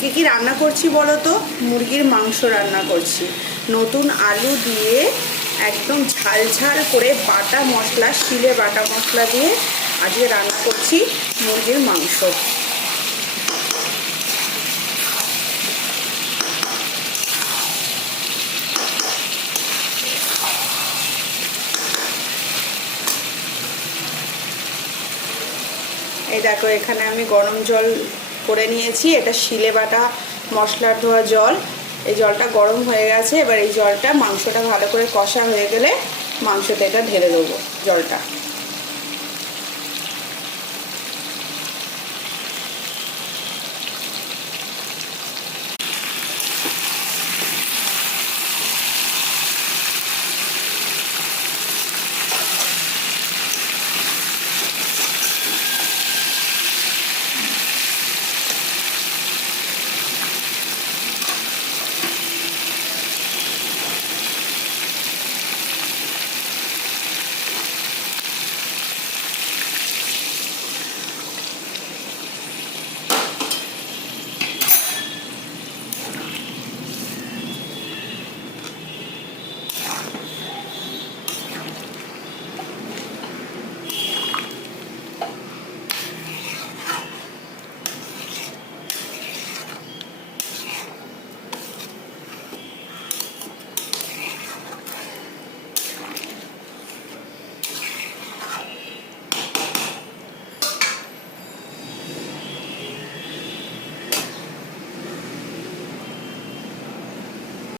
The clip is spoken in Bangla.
আজকে কি রান্না করছি বলো তো? মুরগির মাংস রান্না করছি। নতুন আলু দিয়ে একদম ঝাল ঝাল করে বাটা মশলা, শিলে বাটা মশলা দিয়ে আজকে রান্না করছি মুরগির মাংস। এই দেখো, এখানে আমি গরম জল করে নিয়েছি। এটা শিলে বাটা মশলার ধোয়া জল। এই জলটা গরম হয়ে গেছে। এবার এই জলটা, মাংসটা ভালো করে কষা হয়ে গেলে মাংসতে এটা ঢেলে দেবো জলটা।